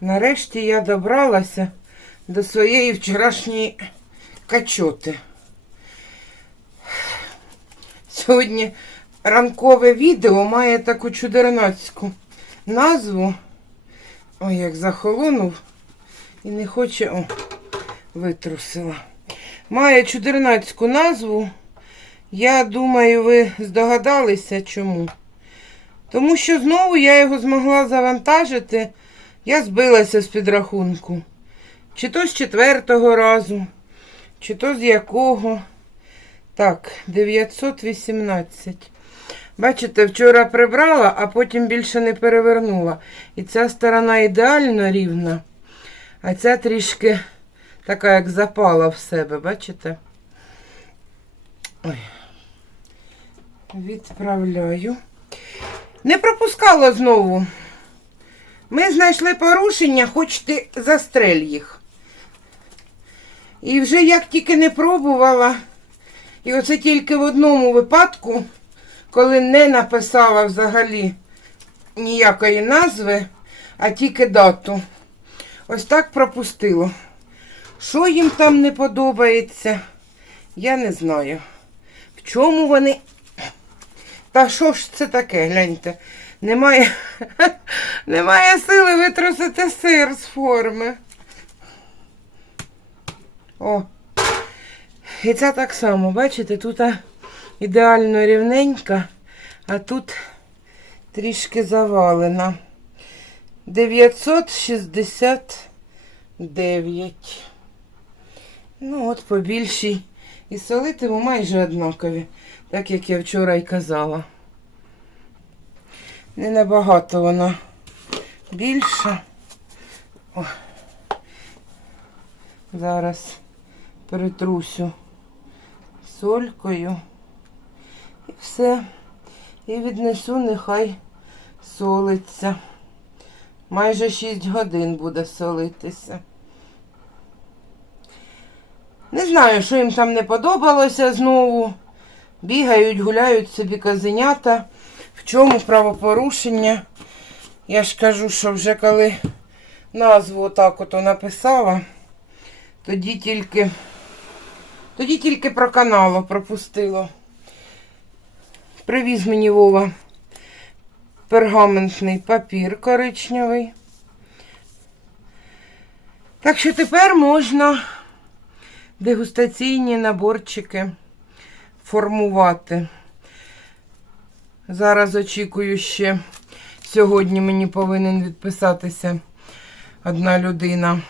Нарешті я добралася до своєї вчорашньої качоти. Сьогодні ранкове відео має таку чудернацьку назву. Ой, як захолонув і не хоче. О, витрусила. Має чудернацьку назву. Я думаю, ви здогадалися чому. Тому що знову я його змогла завантажити. Я збилася з підрахунку. Чи то з четвертого разу, чи то з якого. Так, 918. Бачите, вчора прибрала, а потім більше не перевернула. І ця сторона ідеально рівна, а ця трішки така, як запала в себе, бачите? Ой. Відправляю. Не пропускала знову. Ми знайшли порушення, хоч ти застрель їх. І вже як тільки не пробувала, і оце тільки в одному випадку, коли не написала взагалі ніякої назви, а тільки дату. Ось так пропустило. Що їм там не подобається, я не знаю. В чому вони. Та що ж це таке, гляньте. Немає, немає сили витрусити сир з форми. О. І це так само, бачите, тут ідеально рівненька, а тут трішки завалена. 969. Ну, от по більшій. І солитиму майже однакові, так як я вчора й казала. Не набагато вона більша. О. Зараз перетрусю солькою. Все. І віднесу, нехай солиться. Майже 6 годин буде солитися. Не знаю, що їм там не подобалося знову. Бігають, гуляють собі казенята. В чому правопорушення? Я ж кажу, що вже коли назву отак ото написала, тоді тільки, тоді тільки про каналу пропустило. Привіз мені Вова пергаментний папір коричневий. Так що тепер можна дегустаційні наборчики формувати. Зараз очікую ще. Сьогодні мені повинен відписатися одна людина.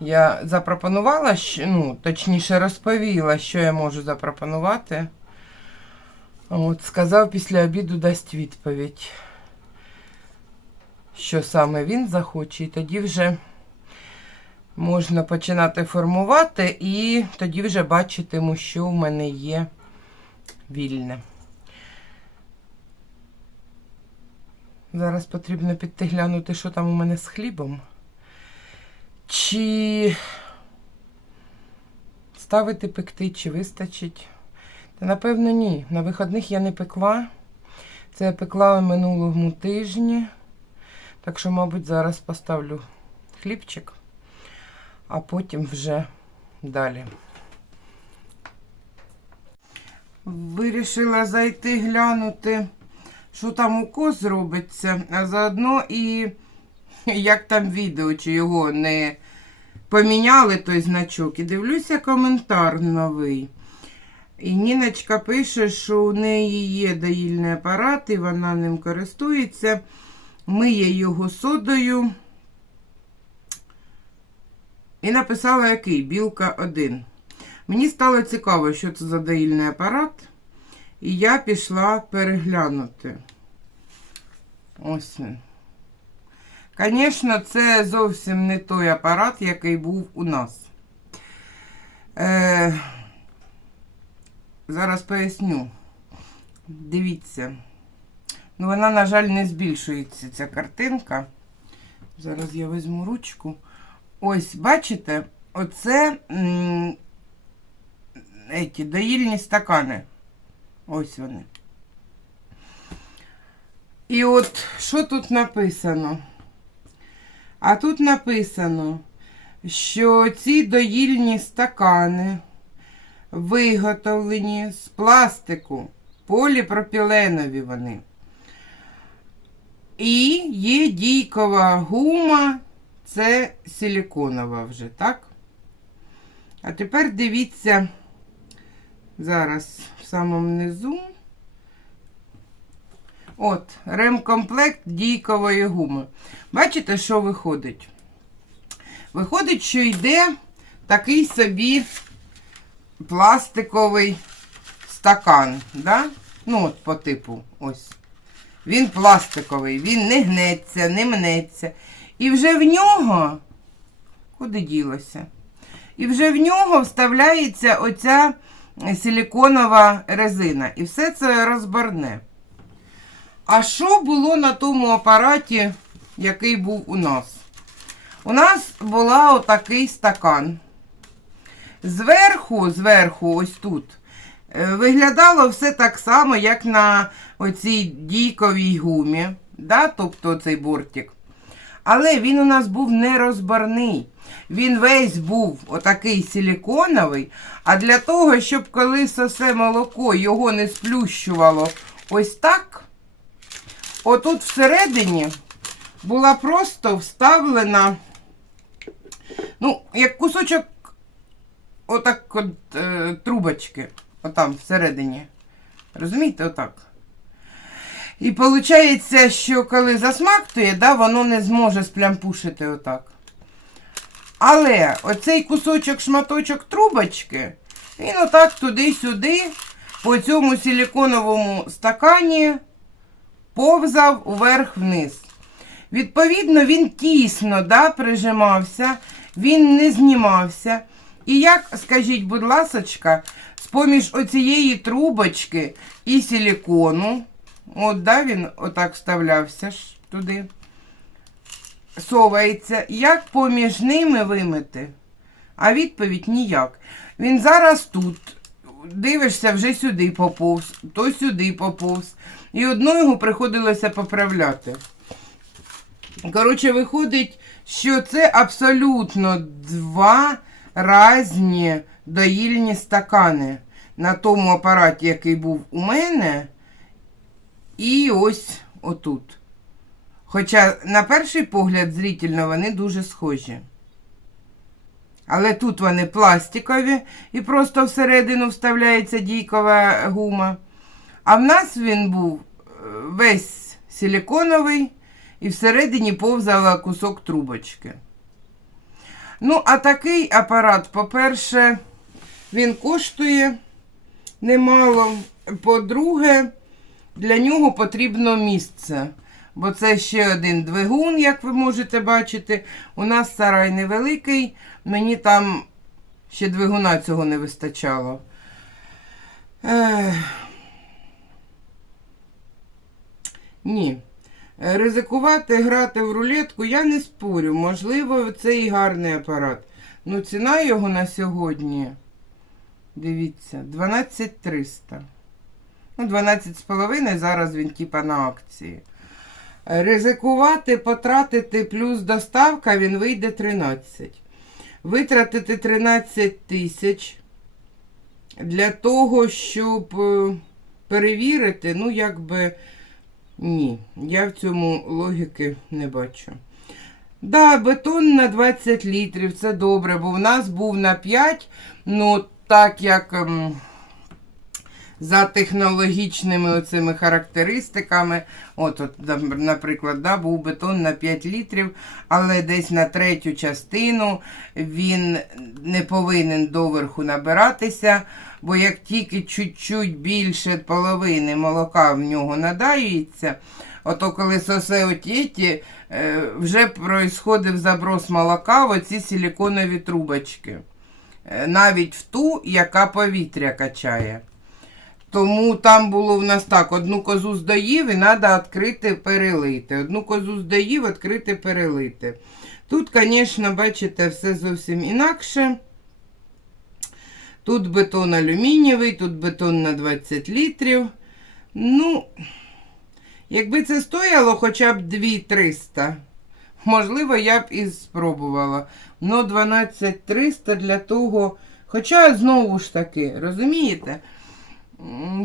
Я запропонувала, ну, точніше розповіла, що я можу запропонувати. От, сказав, після обіду дасть відповідь, що саме він захоче, і тоді вже можна починати формувати, і тоді вже бачитиму, що в мене є вільне. Зараз потрібно піти глянути, що там у мене з хлібом. Чи ставити пекти, чи вистачить? Та напевно ні. На виходних я не пекла. Це я пекла в минулому тижні. Так що, мабуть, зараз поставлю хлібчик, а потім вже далі. Вирішила зайти глянути що там у коз робиться, а заодно і як там відео, чи його не поміняли той значок. І дивлюся коментар новий. І Ніночка пише, що у неї є доїльний апарат, і вона ним користується, миє його содою. І написала, який білка 1. Мені стало цікаво, що це за доїльний апарат. І я пішла переглянути. Ось він. Звісно, це зовсім не той апарат, який був у нас. Е, Зараз поясню. Дивіться. Ну, вона, на жаль, не збільшується ця картинка. Зараз я візьму ручку. Ось, бачите, оце м, еті, доїльні стакани. Ось вони. І от що тут написано? А тут написано, що ці доїльні стакани виготовлені з пластику, поліпропіленові вони. І є дійкова гума, це силіконова вже, так? А тепер дивіться зараз в самому низу. От, ремкомплект дійкової гуми. Бачите, що виходить? Виходить, що йде такий собі пластиковий стакан. Да? Ну, от по типу, ось. Він пластиковий, він не гнеться, не мнеться. І вже в нього, куди ділося? І вже в нього вставляється оця силіконова резина. І все це розбарне. А що було на тому апараті, який був у нас? У нас була отакий стакан. Зверху, зверху, ось тут, е, виглядало все так само, як на оцій дійковій гумі, да? тобто цей бортик. Але він у нас був нерозбарний. Він весь був отакий силіконовий, а для того, щоб коли сосе молоко його не сплющувало ось так, отут всередині була просто вставлена, ну, як кусочок отак от, е, трубочки, отам всередині. Розумієте, отак. І виходить, що коли засмактує, да, воно не зможе сплямпушити отак. Але оцей кусочок шматочок трубочки, він отак туди-сюди, по цьому силіконовому стакані повзав уверх-вниз. Відповідно, він тісно да, прижимався, він не знімався. І як, скажіть, будь ласочка, з-поміж оцієї трубочки і силікону, от да, він отак вставлявся ж туди, совається, як поміж ними вимити? А відповідь ніяк. Він зараз тут. Дивишся, вже сюди поповз, то сюди поповз. І одну його приходилося поправляти. Коротше, виходить, що це абсолютно два різні доїльні стакани на тому апараті, який був у мене, і ось отут. Хоча, на перший погляд, зрительно, вони дуже схожі. Але тут вони пластикові і просто всередину вставляється дійкова гума. А в нас він був е, весь силіконовий і всередині повзала кусок трубочки. Ну, а такий апарат, по-перше, він коштує немало. По-друге, для нього потрібно місце. Бо це ще один двигун, як ви можете бачити. У нас сарай невеликий, мені там ще двигуна цього не вистачало. Ех. Ні. Ризикувати грати в рулетку я не спорю. Можливо, це і гарний апарат. Ну, ціна його на сьогодні. Дивіться, 12300. Ну, 12,5 зараз він типа на акції. Ризикувати, потратити плюс доставка, він вийде 13. Витратити 13 тисяч для того, щоб е, перевірити, ну, якби. Ні, я в цьому логіки не бачу. Да, бетон на 20 літрів, це добре, бо в нас був на 5, ну так як ем, за технологічними оцими характеристиками, от, от наприклад, да, був бетон на 5 літрів, але десь на третю частину він не повинен доверху набиратися, бо як тільки чуть-чуть більше половини молока в нього надається, ото коли сосе отєті, е, вже происходив заброс молока в оці силіконові трубочки. Е, Навіть в ту, яка повітря качає. Тому там було в нас так: одну козу здоїв і треба відкрити перелити. Одну козу здоїв, відкрити перелити. Тут, звісно, бачите, все зовсім інакше. Тут бетон алюмінієвий, тут бетон на 20 літрів. Ну, якби це стояло хоча б 2300, можливо, я б і спробувала. Ну, 12300 для того. Хоча, знову ж таки, розумієте?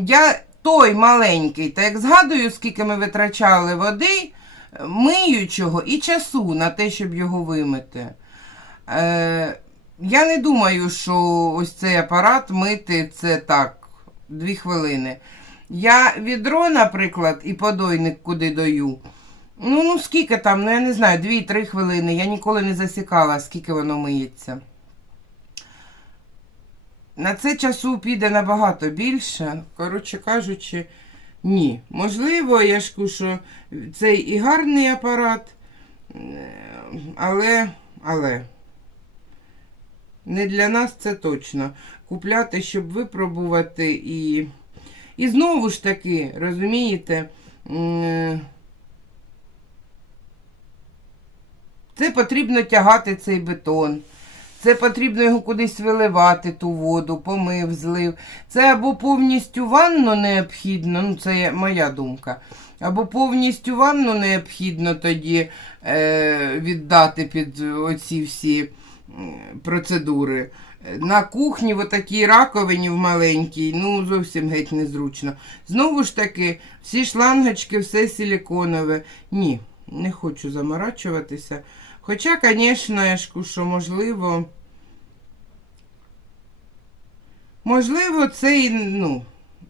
Я той маленький, та як згадую, скільки ми витрачали води, миючого і часу на те, щоб його вимити. Е, я не думаю, що ось цей апарат мити це так, дві хвилини. Я відро, наприклад, і подойник куди даю. Ну, ну скільки там, ну я не знаю, 2-3 хвилини. Я ніколи не засікала, скільки воно миється. На це часу піде набагато більше. Коротше кажучи, ні. Можливо, я ж кажу, цей і гарний апарат, але, але не для нас це точно. Купляти, щоб випробувати і. І знову ж таки, розумієте, це потрібно тягати цей бетон. Це потрібно його кудись виливати, ту воду, помив, злив. Це або повністю ванну необхідно, ну це моя думка. Або повністю ванну необхідно тоді е, віддати під оці всі процедури. На кухні, в отакій раковині в маленькій, ну зовсім геть незручно. Знову ж таки, всі шлангочки, все силіконове. Ні, не хочу заморачуватися. Хоча, звісно, я ж що можливо. Можливо, це і, ну,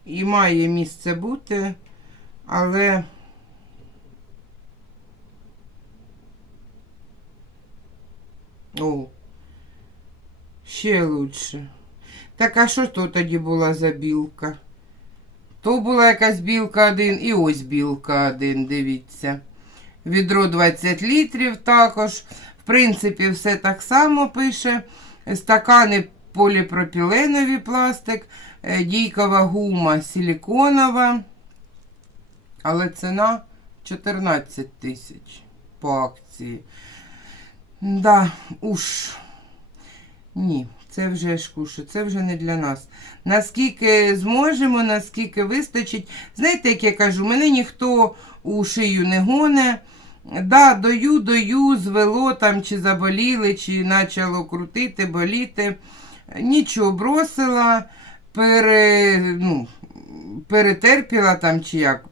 і має місце бути, але. О, ще лучше. Так, а що то тоді була за білка? То була якась білка один і ось білка один, дивіться. Відро 20 літрів також. В принципі, все так само пише. Стакани поліпропіленові пластик, е, дійкова гума силіконова. Але ціна 14 тисяч по акції. Да, уж. Ні, це вже ж кушу, це вже не для нас. Наскільки зможемо, наскільки вистачить. Знаєте, як я кажу, мене ніхто у шию не гоне. Да, дою, дою, звело там, чи заболіли, чи почало крутити, боліти. Нічого бросила, пере, ну, перетерпіла там, чи як,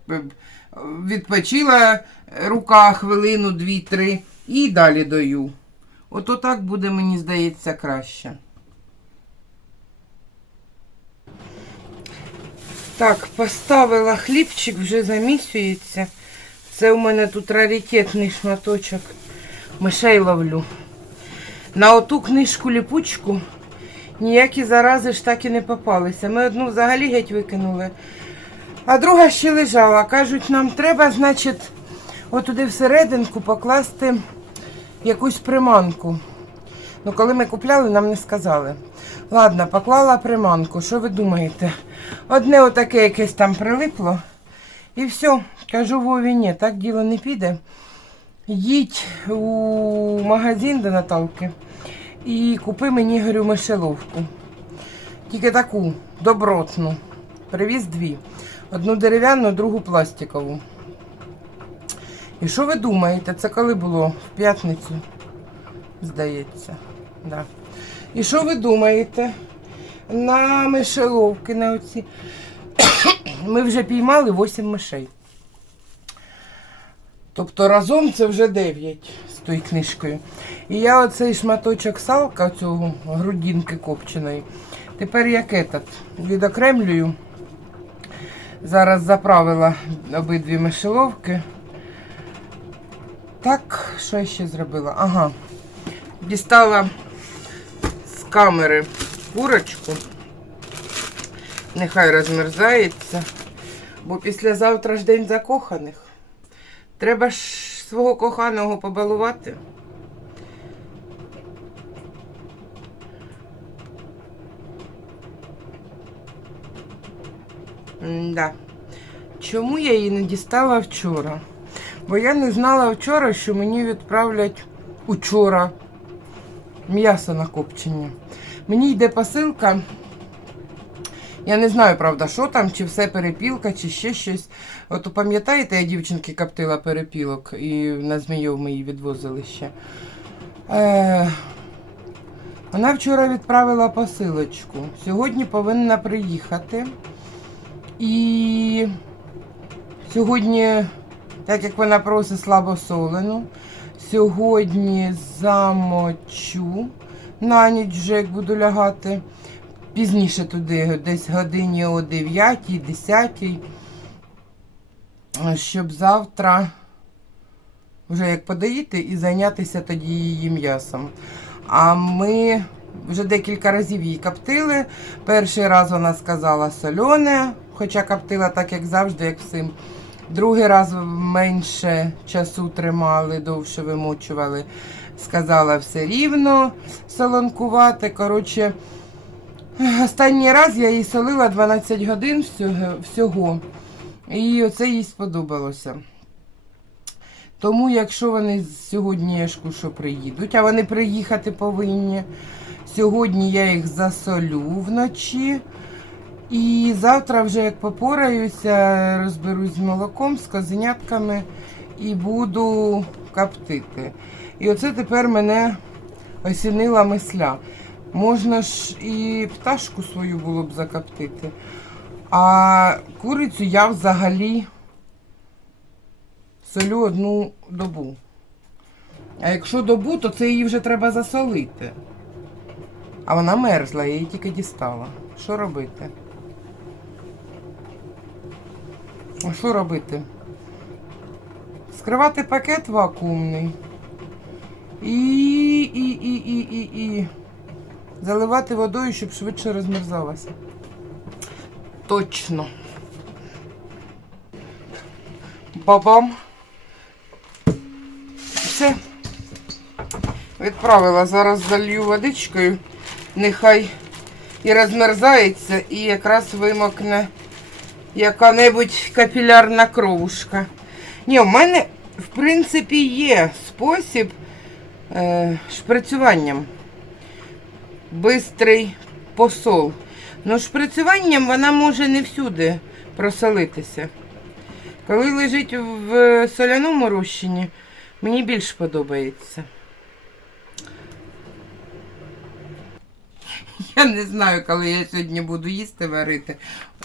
відпочила рука хвилину, дві-три і далі дою. Ото так буде, мені здається, краще. Так, поставила хлібчик, вже замісюється. Це у мене тут раритетний шматочок. Мишей ловлю. На оту книжку ліпучку ніякі зарази ж так і не попалися. Ми одну взагалі геть викинули, а друга ще лежала. Кажуть, нам треба, значить, отуди всерединку покласти якусь приманку. Ну, коли ми купляли, нам не сказали. Ладно, поклала приманку. Що ви думаєте? Одне отаке якесь там прилипло. І все. Кажу Вові, ні, так діло не піде. Їдь у магазин до Наталки і купи мені, говорю, мишеловку. Тільки таку добротну. Привіз дві. Одну дерев'яну, другу пластикову. І що ви думаєте? Це коли було? В п'ятницю, здається. Да. І що ви думаєте? На мишеловки, на оці. Ми вже піймали 8 мишей. Тобто разом це вже 9 з тою книжкою. І я оцей шматочок салка, цього грудинки копченої, тепер як этот, відокремлюю. Зараз заправила обидві мишеловки. Так, що я ще зробила? Ага. Дістала з камери курочку. Нехай розмерзається. Бо післязавтра ж день закоханих. Треба ж свого коханого побалувати. Да. Чому я її не дістала вчора? Бо я не знала вчора, що мені відправлять учора м'ясо на копчення. Мені йде посилка. Я не знаю, правда, що там, чи все перепілка, чи ще щось. От пам'ятаєте, я дівчинки коптила перепілок і на Змійов ми її відвозили ще. Е, вона вчора відправила посилочку. Сьогодні повинна приїхати. І сьогодні, так як вона просить слабосолену, сьогодні замочу на ніч вже як буду лягати. Пізніше туди, десь годині о 9, 10, щоб завтра вже як подоїти і зайнятися тоді її м'ясом. А ми вже декілька разів її коптили. Перший раз вона сказала солене, хоча коптила так, як завжди, як всім. Другий раз менше часу тримали, довше вимочували. Сказала все рівно солонкувати. Коротше, останній раз я їй солила 12 годин всього. І оце їй сподобалося. Тому, якщо вони сьогодні я що приїдуть, а вони приїхати повинні. Сьогодні я їх засолю вночі. І завтра вже як попораюся, розберусь з молоком, з козенятками і буду коптити. І оце тепер мене осінила мисля. Можна ж і пташку свою було б закоптити. А курицю я взагалі солю одну добу. А якщо добу, то це її вже треба засолити. А вона мерзла, я її тільки дістала. Що робити? А що робити? Скривати пакет вакуумний. І, і, і, і, і, і. Заливати водою, щоб швидше розмерзалася. Точно. Бабам. Все. Відправила. Зараз залью водичкою. Нехай і розмерзається, і якраз вимокне яка-небудь капілярна кровушка. Ні, в мене, в принципі, є спосіб е, шприцюванням. Бистрий посол. Ну, шприцюванням вона може не всюди просолитися. Коли лежить в соляному розчині, мені більш подобається. Я не знаю, коли я сьогодні буду їсти варити.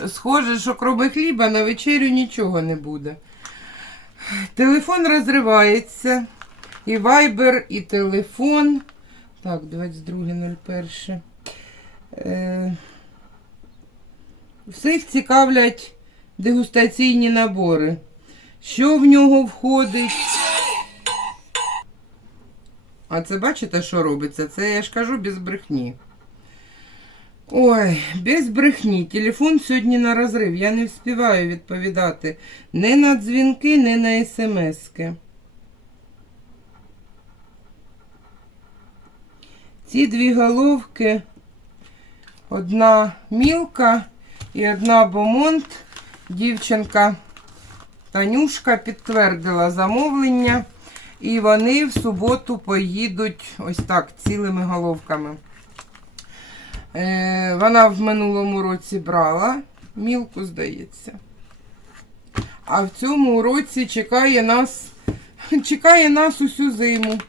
Схоже, що крім хліба на вечерю нічого не буде. Телефон розривається. І вайбер, і телефон. Так, 22.01. Е, Всіх цікавлять дегустаційні набори. Що в нього входить? А це бачите, що робиться? Це я ж кажу без брехні. Ой, без брехні. Телефон сьогодні на розрив. Я не встигаю відповідати не на дзвінки, не на смски. Ці дві головки, одна мілка і одна бомонт. Дівчинка Танюшка підтвердила замовлення. І вони в суботу поїдуть ось так, цілими головками. Е, вона в минулому році брала мілку, здається. А в цьому році чекає нас, чекає нас усю зиму.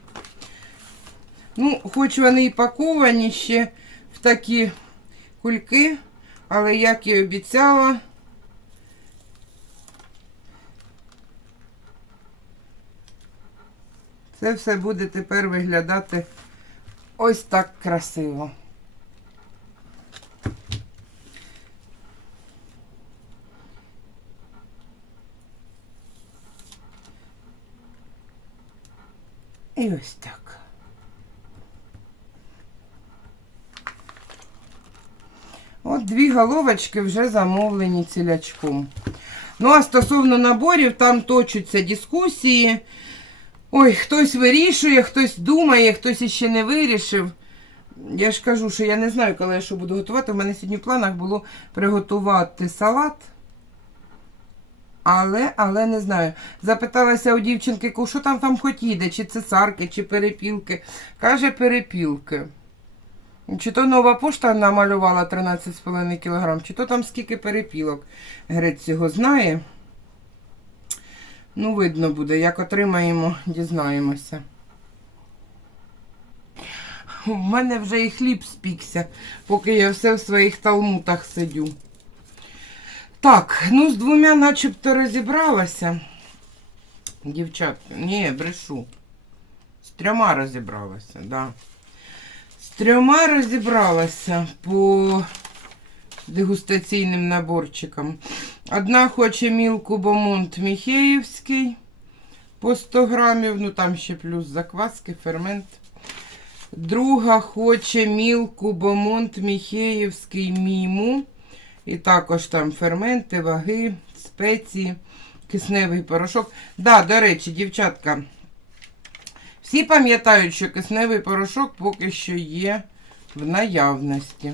Ну, хоч вони і паковані ще в такі кульки, але як і обіцяла, це все буде тепер виглядати ось так красиво. І ось так. От дві головочки вже замовлені цілячком. Ну, а стосовно наборів, там точаться дискусії. Ой, хтось вирішує, хтось думає, хтось іще не вирішив. Я ж кажу, що я не знаю, коли я що буду готувати. У мене сьогодні в планах було приготувати салат Але, але не знаю. Запиталася у дівчинки, що там там хоч їде, чи цесарки, чи перепілки. Каже, перепілки. Чи то нова пошта намалювала 13,5 кг, чи то там скільки перепілок. Грець його знає. Ну, видно буде, як отримаємо, дізнаємося. У мене вже і хліб спікся, поки я все в своїх талмутах сидю. Так, ну з двома начебто розібралася. Дівчатка, ні, брешу. З трьома розібралася, да. З трьома розібралася по дегустаційним наборчикам. Одна хоче мілку бомонт Міхеївський по 100 грамів, ну там ще плюс закваски, фермент. Друга хоче мілку бомонт Міхеївський міму. І також там ферменти, ваги, спеції, кисневий порошок. Да, до речі, дівчатка, всі пам'ятають, що кисневий порошок поки що є в наявності.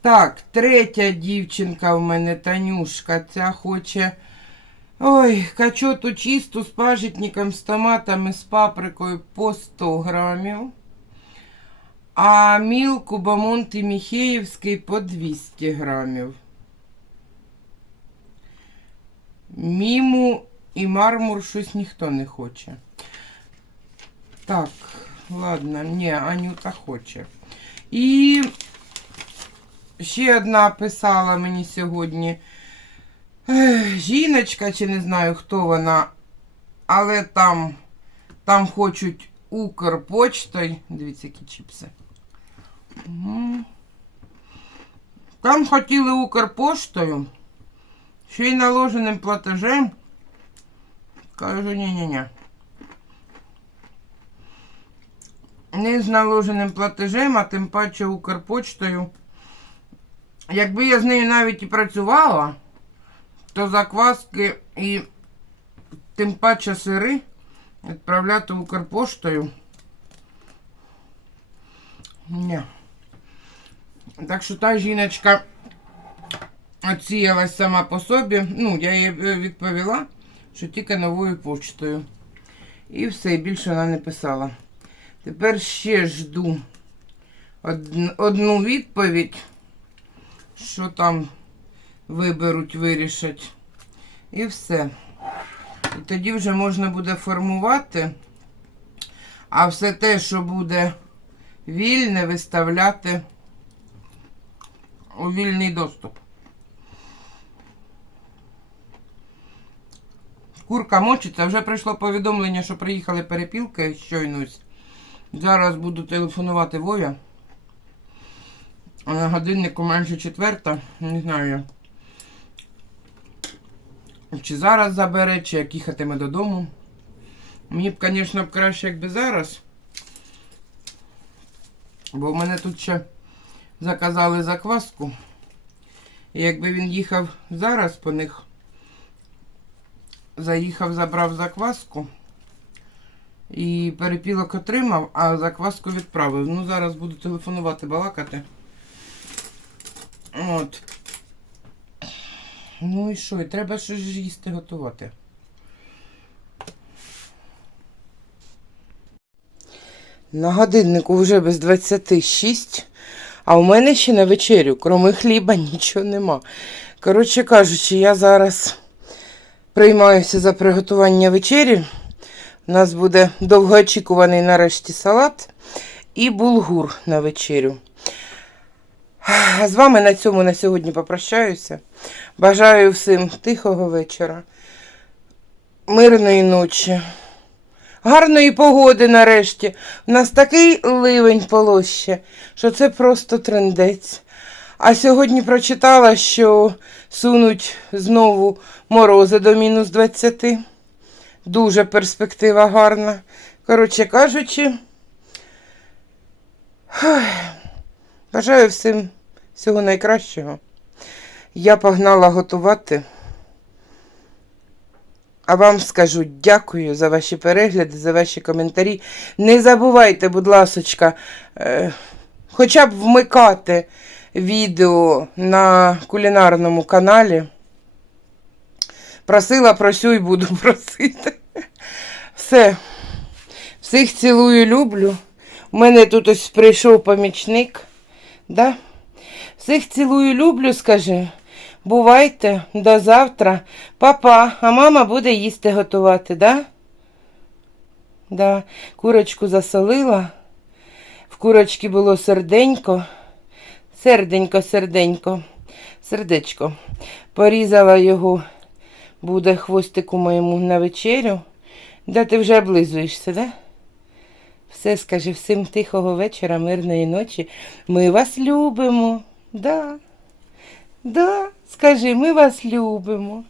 Так, третя дівчинка в мене Танюшка. Ця хоче. Ой, качоту чисту з пажитником, з томатами, з паприкою по 100 грамів. А мілку бамонти Міхеївський по 200 грамів. Міму і мармур щось ніхто не хоче. Так, ладно, ні, Анюта хоче. І ще одна писала мені сьогодні. Жіночка, чи не знаю, хто вона, але там, там хочуть Укрпочтой. Дивіться, які чіпси. Там хотіли Укрпоштою, ще й наложеним платежем. Кажу, ні-ні-ні. Не з наложеним платежем, а тим паче Укрпочтою. Якби я з нею навіть і працювала, то закваски і тим паче сири відправляти Укрпоштою. Ні. Так що та жіночка оціялась сама по собі. Ну, я їй е, відповіла, що тільки новою почтою. І все, більше вона не писала. Тепер ще жду одну відповідь, що там виберуть, вирішать. І все. І тоді вже можна буде формувати, а все те, що буде вільне, виставляти у вільний доступ. Курка мочиться, вже прийшло повідомлення, що приїхали перепілки щойно. ось. Зараз буду телефонувати Воя. На годиннику майже четверта. Не знаю. Чи зараз забере, чи як їхатиме додому. Мені б, звісно, краще, якби зараз. Бо в мене тут ще заказали закваску. І якби він їхав зараз по них, заїхав, забрав закваску і перепілок отримав, а закваску відправив. Ну, зараз буду телефонувати, балакати. От. Ну і що, і треба щось їсти готувати. На годиннику вже без 26, а у мене ще на вечерю, кроме хліба, нічого нема. Коротше кажучи, я зараз приймаюся за приготування вечері. У нас буде довгоочікуваний нарешті салат і булгур на вечерю. З вами на цьому на сьогодні попрощаюся. Бажаю всім тихого вечора, мирної ночі, гарної погоди нарешті. У нас такий ливень полоще, що це просто трендець. А сьогодні прочитала, що сунуть знову морози до мінус 20. Дуже перспектива гарна. Коротше кажучи, бажаю всім всього найкращого. Я погнала готувати. А вам скажу дякую за ваші перегляди, за ваші коментарі. Не забувайте, будь ласочка, е, хоча б вмикати відео на кулінарному каналі. Просила, просю і буду просити. Все. Всіх цілую, люблю. У мене тут ось прийшов помічник. Да? Всіх цілую, люблю, скажи. Бувайте, до завтра. Папа, а мама буде їсти готувати, да? Да. Курочку засолила. В курочки було серденько. Серденько, серденько, сердечко. Порізала його, буде хвостику моєму на вечерю. Да ти вже облизуєшся, да? Все скажи, всім тихого вечора, мирної ночі. Ми вас любимо. Да. Да, скажи, ми вас любимо.